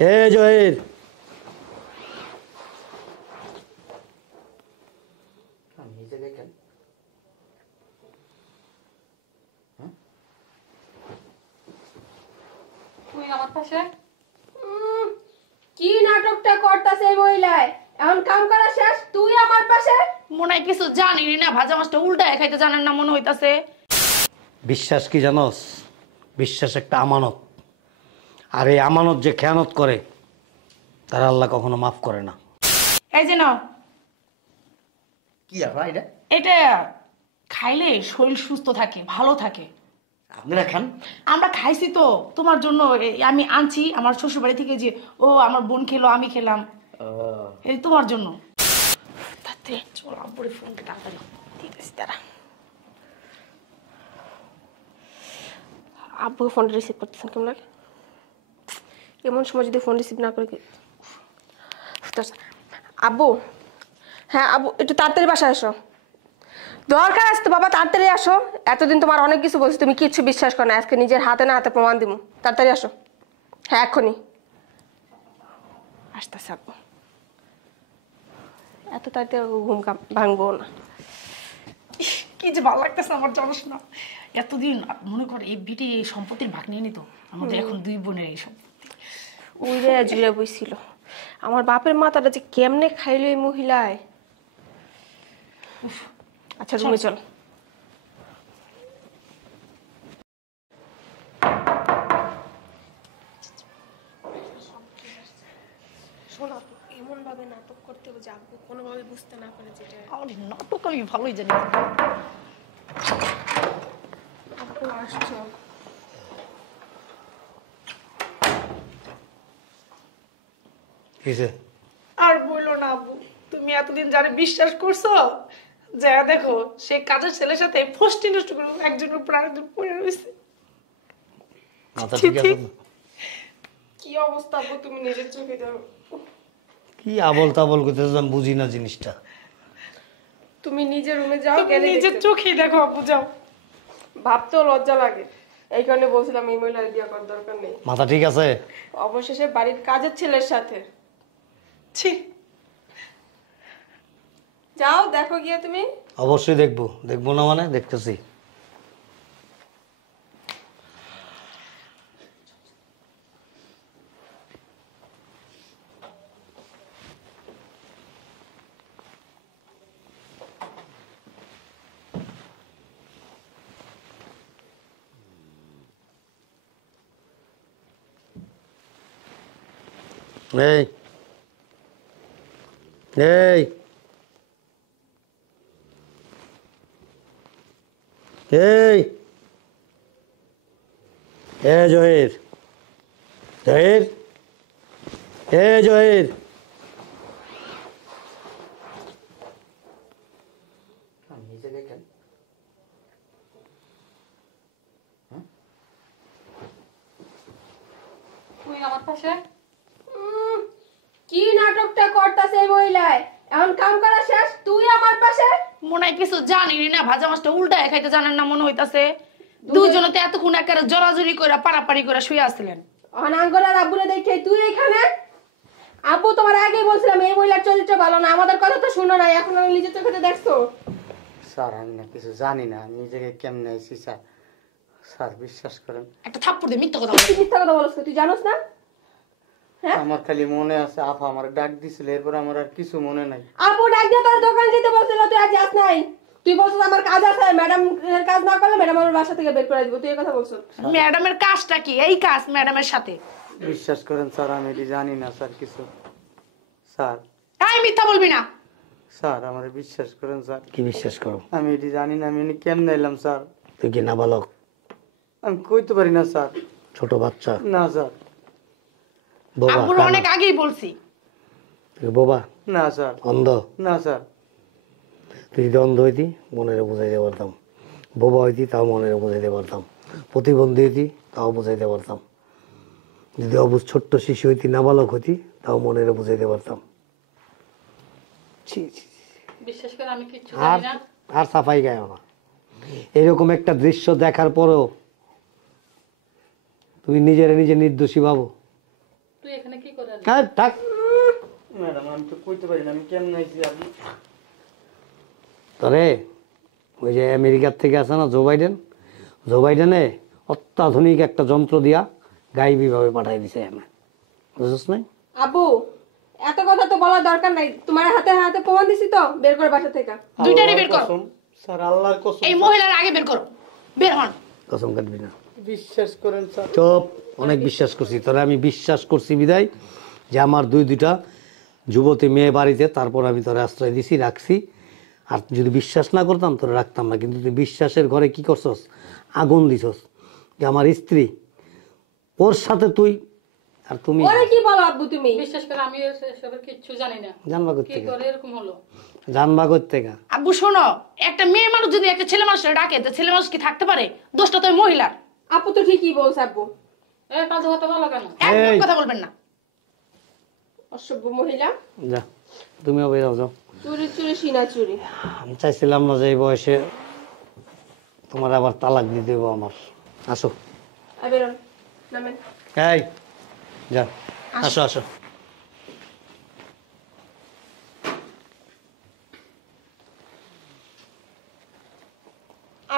এ জহির, তুই আমার পাশে কি নাটকটা করতাছে এই মহিলায়? এখন কাম করা শেষ, তুই আমার পাশে? মনে হয় কিছু জানি না, ভাজা মাছটা উল্টায় খাইতে জানেন না মনে হইতাছে। বিশ্বাস কি জানোস? বিশ্বাস একটা আমানত, আর এই আমানত যে খেয়ানত করে তার আল্লাহ কখনো মাফ করে না। এই যে নাও, কি আপা এটা? এটা খাইলে শরীর সুস্থ থাকে, ভালো থাকে। আপনারা খান? আমরা খাইছি তো তোমার জন্য, আমি আনছি আমার শ্বশুর বাড়ি থেকে, যে ও আমার বোন খেলো, আমি খেলাম, এই তোমার জন্য। তাতে চল আব্বুরে ফোনটা তাড়াতাড়ি। ঠিক আছে তারা আব্বু ফোন রিসিভ করতেছেন কেমন লাগে? এমন সময় যদি ফোন রিসিভ না করে আব্বু, হ্যাঁ আব্বু একটু তাড়াতাড়ি বাসায় আসো, দরকার আসতো বাবা, তাড়াতাড়ি আসো। এতদিন তোমার অনেক কিছু বলছি, তুমি কিচ্ছু বিশ্বাস করো না, আজকে নিজের হাতে না হাতে প্রমাণ দিব। তাড়াতাড়ি আসো, হ্যাঁ এখনই আসতেছে আব্বু। এত তাড়াতাড়ি ঘুম ভাঙবো না। কি যে ভালো লাগতেছে আমার, জানোস না এতদিন মনে কর এই বিটি এই সম্পত্তির ভাগ নিয়ে নিত, আমাদের এখন দুই বোনের এই সম্পত্তি উইরে জুড়ে বইছিল। আমার বাপের মাথাটা যে কেমনে খাইলো এই মহিলায়। আচ্ছা রুমে চল। শোনো এমন ভাবে নাটক করতে হবে যে আব্বু কোনোভাবে বুঝতে না পারে যেটা আমার নাটক আমি ভালোই জানি। আব্বু আসছো। কিসে? আর বললো না আব্বু, তুমি এতদিন যারা বিশ্বাস করছো, যা দেখো সে কাজের ছেলের সাথে ফষ্টি নষ্ট করে একজনের উপর আরেকজন পড়ে রয়েছে। মাথা ঠিক আছে? কি অবস্থা আব্বু, তুমি নিজের চোখে দেখো। কি আবল তাবল করতেছ, আমি বুঝি না জিনিসটা। তুমি নিজের রুমে যাও, তুমি গেলে নিজের চোখেই দেখো আব্বু, যাও। ভাবতেও লজ্জা লাগে, এই কারণে বলছিলাম এই মহিলার বিয়ে করার দরকার নেই। মাথা ঠিক আছে? অবশেষে বাড়ির কাজের ছেলের সাথে। ছি, যাও দেখো গিয়ে তুমি। অবশ্যই দেখবো। দেখবো না মানে? দেখতেছি। এই এই এই এ জহির, জহির, এ জহির, নিজে দেখেন। তুই আমার পাশে কি নাটকটা করতাছে এই মহিলায়? এখন কাম করা শেষ, তুই আমার পাশে? মনে হয় কিছু জানি না, ভাজা মাছটা উল্টায় খাইতে জানেন না মনে হইতাছে। দুইজনে তো এতক্ষণ একেবারে জড়াজড়ি করে পারাপারি করে শুয়ে আসছিলেন। অনাঙ্গলার আব্বুরে দেখে তুই এখানে? আব্বু তোমার আগেই বলছিলাম এই মহিলার চরিত্র ভালো না, আমাদের কথা তো শুনো না, এখন আমি নিজের চোখে দেখছো। স্যার আমি না কিছু জানি না, নিজেকে কেমনে আইছি স্যার। স্যার বিশ্বাস করেন। একটা থাপ্পড় দিয়ে মিথ্যা কথা তুই মিথ্যা কথা বলছ, তুই জানোস না? হ্যাঁ আমার খালি মনে আছে আপা আমার ডাক দিছিল, এরপর আমার আর কিছু মনে নাই। আব্বু ডাক দিয়ে তোর দোকান যেতে বলছিল, তুই আজ যাস নাই। তুই বলছিস আমার কাজ আছে, ম্যাডাম কাজ না করলে ম্যাডাম আমার বাসা থেকে বের করে দিব, তুই এই কথা বলছিস। ম্যাডামের কাজটা কি? এই কাজ ম্যাডামের সাথে। বিশ্বাস করেন স্যার, আমি এটি জানি না স্যার কিছু। স্যার এই মিথ্যা বলবি না। স্যার আমার বিশ্বাস করেন স্যার। কি বিশ্বাস করো? আমি এটি জানি না, আমি এনে কেমনে এলাম স্যার? তুই কি নাবালক? আমি কইতে পারি না স্যার। ছোট বাচ্চা? না স্যার। বোবা? আব্বুর অনেক আগেই বলছি। তুই বোবা? না স্যার। অন্ধ? না স্যার। তুই যদি অন্ধ হইতি মনের বুঝাইতে পারতাম, বোবা হইতি তাও মনের বুঝাইতে পারতাম, প্রতিবন্ধী হইতি তাও বুঝাইতে পারতাম, যদি অবুঝ ছোট্ট শিশু হইতি, নাবালক হইতি তাও মনের বুঝাইতে পারতাম। ছি ছি, বিশ্বাস করে আমি কিচ্ছু আর জানি না। আর সাফাই গায় না। এরকম একটা দৃশ্য দেখার পরেও তুমি নিজের নিজে নির্দোষী ভাবো? তুই এখানে কি করে আলি? হ্যাঁ থাক। ম্যাডাম আমি তো কইতে পারি না আমি কেমন আইছি আপনি তরে ওই যে আমেরিকার থেকে আসে না জো বাইডেনে অত্যাধুনিক একটা যন্ত্র দিয়া গাইবীভাবে পাঠাই দিছে আমি, বুঝছিস না? আব্বু এত কথা তো বলার দরকার নাই, তোমার হাতে হাতে প্রমাণ দিছি তো, বের করে বাসা থেকে। দুইটারই বের করো, কসম, স্যার আল্লাহর কসম এই মহিলার আগে বের করো, বের হন। কসম কাটবি না। বিশ্বাস করেন স্যার। চুপ, অনেক বিশ্বাস করছি তোরা, আমি বিশ্বাস করছি বিদায় যে আমার দুইটা যুবতী মেয়ে বাড়িতে, তারপর আমি তোরা আশ্রয় দিছি, রাখছি। আর যদি বিশ্বাস না করতাম তোরা রাখতাম না, কিন্তু তুই বিশ্বাসের ঘরে কি করছস, আগুন দিছস। যে আমার স্ত্রী, ওর সাথে তুই আর তুমি ওরে কি বলো আব্বু তুমি? বিশ্বাস করে আমি এসবের কিচ্ছু জানি না। জানবা কি কোথেকে, করে এরকম হলো? জানবা কোথেকে? আব্বু শোনো, একটা মেয়ে মানুষ যদি একটা ছেলে মানুষের ডাকে, তো ছেলে মানুষ কি থাকতে পারে? দোষটা তো ওই মহিলার। আপু তো ঠিকই বলছে আব্বু। এই কাজ কথা বলো কেন? একদম এই। কথা বলবেন না। অসভ্য মহিলা, যা তুমিও বেরাও, যাও। চুরি চুরি সিনা চুরি। আমি চাইছিলাম না যে এই বয়সে তোমার আবার তালাক দিয়ে দেবো আমার। আসো, বেরোন, নামেন। এই যা, আসো আসো।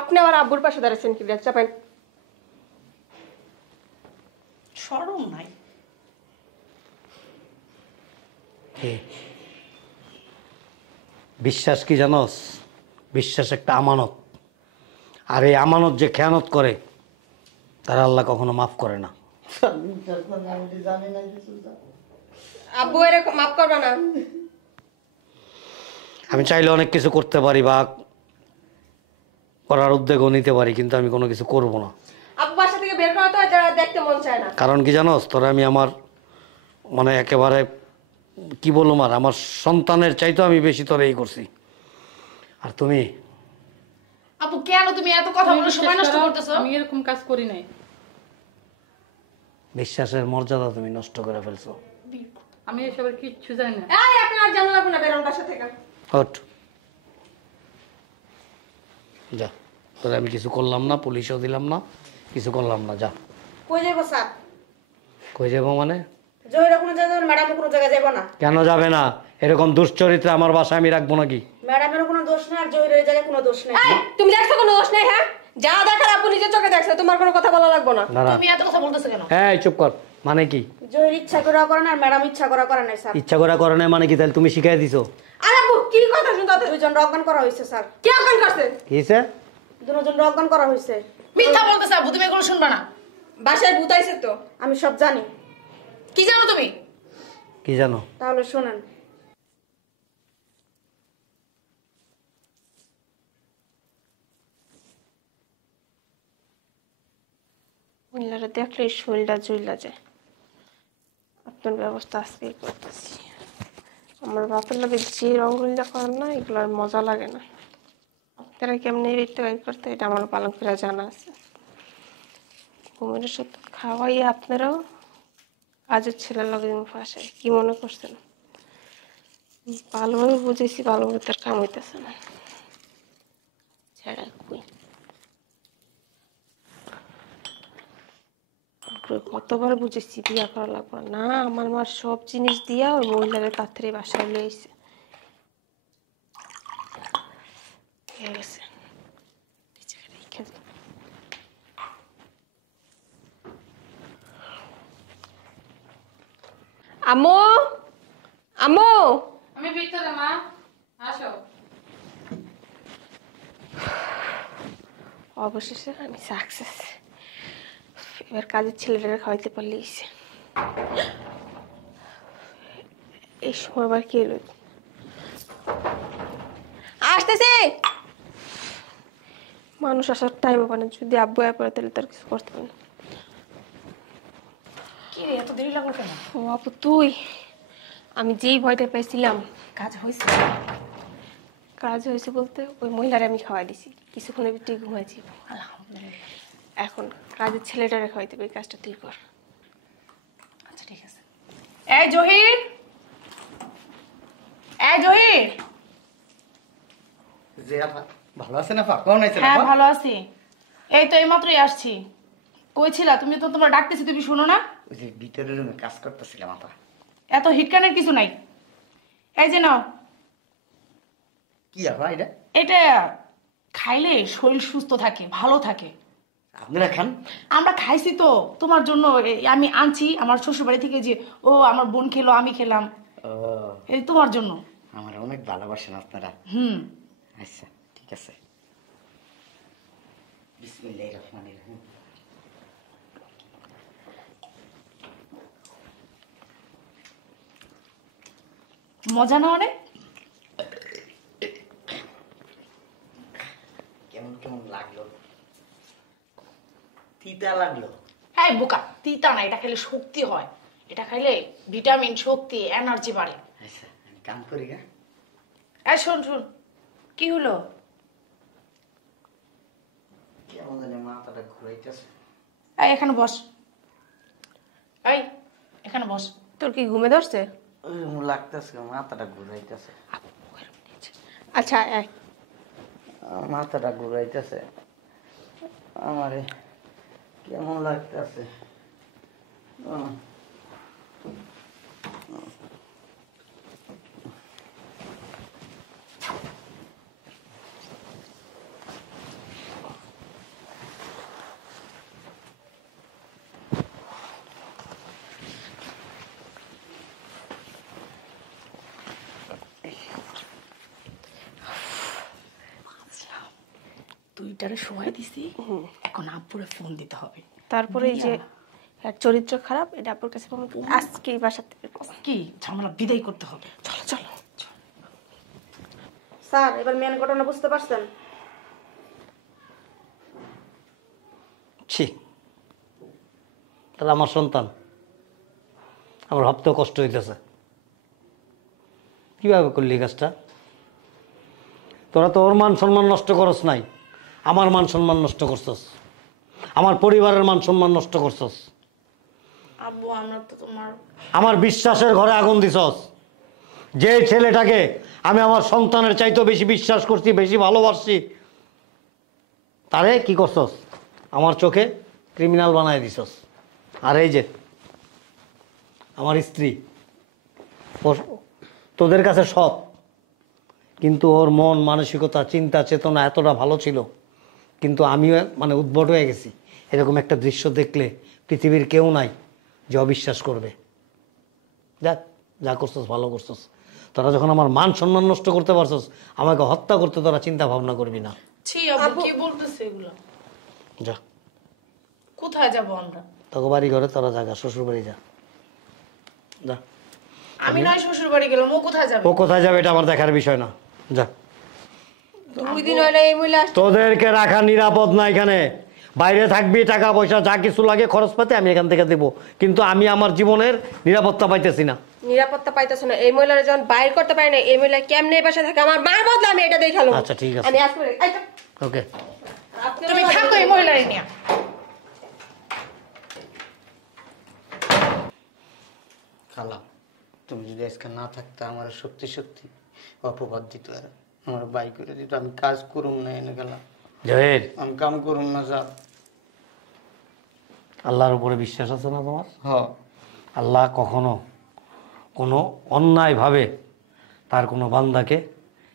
আপনি আবার আব্বুর পাশে দাঁড়াচ্ছেন কি? ব্যাগ চাপেন। শরম নাই। কি? বিশ্বাস কি জানোস? বিশ্বাস একটা আমানত, আর এই আমানত যে খেয়ানত করে তারা আল্লাহ কখনো মাফ করে না। স্যার বিশ্বাস করেন আমি তো জানি না কিছু স্যার। আব্বু এরকম মাফ করবে না। আমি চাইলে অনেক কিছু করতে পারি বা করার উদ্যোগও নিতে পারি, কিন্তু আমি কোনো কিছু করব না। আব্বু বাসা থেকে বের করা তো এটা দেখতে মন চায় না। কারণ কি জানোস, তোরা আমি আমার মানে একেবারে কি বললাম, আর আমার সন্তানের চাইতেও আমি বেশি তোরা এই করছি। আর তুমি আপু কেন তুমি এত কথা বলে সময় নষ্ট করতেছো? আমি এরকম কাজ করি নাই। বিশ্বাসের মর্যাদা তুমি নষ্ট করে ফেলছো। আমি এসবের কিচ্ছু জানি না। এই আপনার জানা লাগবে না, বেরোন বাসা থেকে। হট, যা। তোরা আমি কিছু করলাম না, পুলিশও দিলাম না, কিছু করলাম না, যা। কই যাবো স্যার? কই যাবো মানে? জহিরা কোনো জায়গায়, ম্যাডামের কোনো জায়গায় যাবো না। কেন যাবে না? এরকম দুশ্চরিত্রে আমার বাসায় আমি রাখবো নাকি? ম্যাডামের কোনো দোষ নেই আর জহিরের জায়গায় কোনো দোষ নেই। এই তুমি দেখছো কোনো দোষ নেই? হ্যাঁ, যা দেখার আব্বু নিজের চোখে দেখছো, তোমার কোনো কথা বলা লাগবে না। দাঁড়া, তুমি এত কথা বলতেছো কেন? এই চুপ কর। মানে কি? জহির ইচ্ছা করে করে না আর ম্যাডাম ইচ্ছা করে নাই স্যার। ইচ্ছা করা করে না মানে কি? তাহলে তুমি শিখাই দিছো? আর আব্বু কি কথা শুনতে? দুইজন অজ্ঞান করা হয়েছে স্যার। কি অজ্ঞান করছে? কি হয়েছে? দুজন অজ্ঞান করা হয়েছে। মিথ্যা বলতেছে আব্বু, তুমি এগুলো শুনবা না। বাসায় ভূতাইছে তো। আমি সব জানি। কি জানো তুমি? কি জানো? তাহলে শোনেন। মহিলারা দেখলে শরীরটা জ্বলা যায়। আপনার ব্যবস্থা আজকেই করতেছি। আমার বাপের লাগে যে রঙগুলা করেন না, এগুলোর মজা লাগে না। আপনারা কেমনি দেখতে বাইর করতে, এটা আমার পালন করে জানা আছে। ঘুমের সাথে খাওয়াই আপনারাও কাজের ছেলের লগে ফাঁসায় কি মনে করছেন? ভালোভাবে বুঝেছি, ভালোভাবে তার কাম হইতেছে না। ছেড়া কই কতবার বুঝেছি বিয়া করা লাগবে না। আমার মার সব জিনিস দিয়া ওই মহিলাদের তাড়াতাড়ি বাসায় লিয়ে আইছে। হয়ে গেছে। আম্মু, আম্মু, আমি ভিতরে মা, আসো। অবশেষে আমি সাকসেস। এবার কাজের ছেলেটাকে খাওয়াইতে পারলেই এই সময় আবার কি এলো? আসতেছে মানুষ আসার টাইম পানে, যদি আব্বু আয় পড়ে তাহলে তার কিছু করতে পারে না। কি রে, এত দেরি লাগলো কেন? ও আপু তুই, আমি যেই ভয়টা পাইছিলাম। কাজ হয়েছে? কাজ হয়েছে বলতে ওই মহিলারে আমি খাওয়াই দিছি, কিছুক্ষণের ভিতরে ঘুমাইছি। আলহামদুলিল্লাহ। এখন কাজের ছেলেটারে খাওয়াইতে হবে, এই কাজটা তুই কর। আচ্ছা ঠিক আছে। এই জহির, এই জহির। যে আপা ভালো আছে না? আপা কোন আইছেন? হ্যাঁ আপা ভালো আছি। এই তো এইমাত্রই আসছি। কই ছিলা তুমি? তো তোমার ডাকতেছি, তুমি শোনো না? ওই যে ভিতরের রুমে কাজ করতেছিলাম আপা। এত হিটকানের কিছু নাই। এই যে নাও, কি আপা এটা? এটা খাইলে শরীর সুস্থ থাকে, ভালো থাকে। আপনারা খান? আমরা খাইছি তো তোমার জন্য, আমি আনছি আমার শ্বশুর বাড়ি থেকে, যে ও আমার বোন খেলো আমি খেলাম, ও, এই তোমার জন্য। আমার অনেক ভালোবাসেন আপনারা। হুম। আচ্ছা ঠিক আছে। বিসমিল্লাহির রহমানির রহিম। মজা না অনেক? কেমন কেমন লাগলো? তিতা লাগলো? হ্যাঁ বোকা, তিতা না, এটা খেলে শক্তি হয়। এটা খাইলে ভিটামিন, শক্তি, এনার্জি বাড়ে। আচ্ছা আমি কাম করি গা। এই শোন শোন, কি হলো? কেমন জানি মাথাটা ঘুরাইতেছে। এই এখানে বস, এই এখানে বস। তোর কি ঘুমে ধরছে? ওরকম লাগতেছে, মাথাটা ঘুরাইতেছে। আচ্ছা আয়। মাথাটা ঘুরাইতেছে আমারে, কেমন লাগতেছে। দুইটারে সময় দিছি, এখন আব্বুরে ফোন দিতে হবে। তারপরে এই যে এর চরিত্র খারাপ, এটা আপুর কাছে আজকেই বাসা থেকে কি ঝামেলা বিদায় করতে হবে। চলো চলো। স্যার এবার মেন ঘটনা বুঝতে পারছেন? ছি, তাহলে আমার সন্তান, আমার ভাবতেও কষ্ট হইতেছে। কিভাবে করলি এই কাজটা? তোরা তো ওর মান সম্মান নষ্ট করস নাই, আমার মান সম্মান নষ্ট করছস, আমার পরিবারের মান সম্মান নষ্ট করছস। আব্বু আমরা তো তোমার, আমার বিশ্বাসের ঘরে আগুন দিছস। যে ছেলেটাকে আমি আমার সন্তানের চাইতেও বেশি বিশ্বাস করছি, বেশি ভালোবাসছি, তারে কি করছস? আমার চোখে ক্রিমিনাল বানায় দিছস। আর এই যে আমার স্ত্রী, তোদের কাছে সৎ, কিন্তু ওর মন মানসিকতা, চিন্তা চেতনা এতটা ভালো ছিল, কিন্তু আমিও মানে উদ্ভট হয়ে গেছি। এরকম একটা দৃশ্য দেখলে পৃথিবীর কেউ নাই যে অবিশ্বাস করবে। যাক, যা করছস ভালো করছস। তোরা যখন আমার মান সম্মান নষ্ট করতে পারছস, আমাকে হত্যা করতে তোরা চিন্তা ভাবনা করবি না। ছি আব্বু কি বলতেছে এগুলো? যা, কোথায় যাব আমরা? তোকে বাড়ি ঘরে তোরা জায়গা, শ্বশুর বাড়ি যা। যা, আমি নয় শ্বশুর বাড়ি গেলাম, ও কোথায় যাবে? ও কোথায় যাবে এটা আমার দেখার বিষয় না। যা, 2 দিন হয় না এই মহিলা তোদেরকে রাখা নিরাপদ না এখানে। বাইরে থাকবি, টাকা পয়সা যা কিছু লাগে খরচ পাতে আমি এখান থেকে দেবো, কিন্তু আমি আমার জীবনের নিরাপত্তা পাইতেছি না। নিরাপত্তা পাইতেছ না। এই মহিলার যখন বাইর করতে পারি না, এই মহিলা কেমনে এই বাসা থাকে আমার মার বদলে আমি এটা দেখালো। আচ্ছা ঠিক আছে, আমি আজকে ওকে। তুমি থাকো এই মহিলারে নিয়ে। খালা, তুমি যদি আজকে না থাকতে আমার সত্যি সত্যি অপবাদ দিত, আর আমার বাই করে দিত, আমি কাজ করুম না। এনে গেলাম, জয়ের, আমি কাম করুম না স্যার। আল্লাহর উপরে বিশ্বাস আছে না তোমার? হ, আল্লাহ কখনো কোনো অন্যায়ভাবে তার কোনো বান্দাকে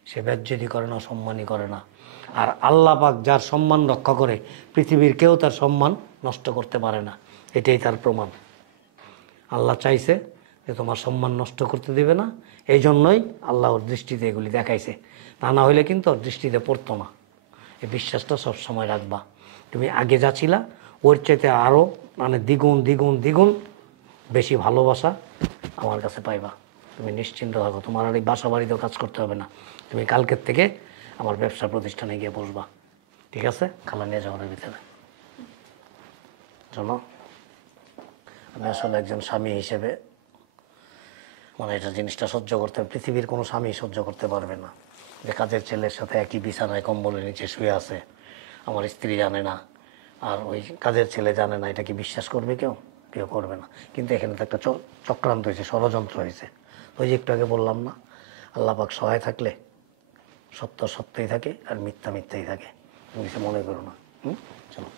সে বেজ্জতি করে না, সম্মানই করে না। আর আল্লাহ পাক যার সম্মান রক্ষা করে, পৃথিবীর কেউ তার সম্মান নষ্ট করতে পারে না। এটাই তার প্রমাণ। আল্লাহ চাইছে যে তোমার সম্মান নষ্ট করতে দিবে না, এই জন্যই আল্লাহ ওর দৃষ্টিতে এগুলি দেখাইছে। তা না হইলে কিন্তু ওর দৃষ্টিতে পড়তো না। এই বিশ্বাসটা সবসময় রাখবা। তুমি আগে যা ছিলা ওর চাইতে আরও মানে দ্বিগুণ দ্বিগুণ দ্বিগুণ বেশি ভালোবাসা আমার কাছে পাইবা। তুমি নিশ্চিন্ত থাকো, তোমার আর এই বাসা বাড়িতেও কাজ করতে হবে না। তুমি কালকের থেকে আমার ব্যবসা প্রতিষ্ঠানে গিয়ে বসবা, ঠিক আছে? খালা নিয়ে যাওয়ার ভিতরে চলো। আমি আসলে একজন স্বামী হিসেবে মানে এটা জিনিসটা সহ্য করতে, পৃথিবীর কোনো স্বামী সহ্য করতে পারবে না যে কাজের ছেলের সাথে একই বিছানায় কম্বলের নিচে শুয়ে আছে, আমার স্ত্রী জানে না আর ওই কাজের ছেলে জানে না। এটা কি বিশ্বাস করবে কেউ? কেউ করবে না। কিন্তু এখানে তো একটা চক্রান্ত হয়েছে, ষড়যন্ত্র হয়েছে। ওই যে একটু আগে বললাম না, আল্লাহ পাক সহায় থাকলে সত্য সত্যই থাকে আর মিথ্যা মিথ্যাই থাকে। তুমি কিছু মনে করো না। চলো।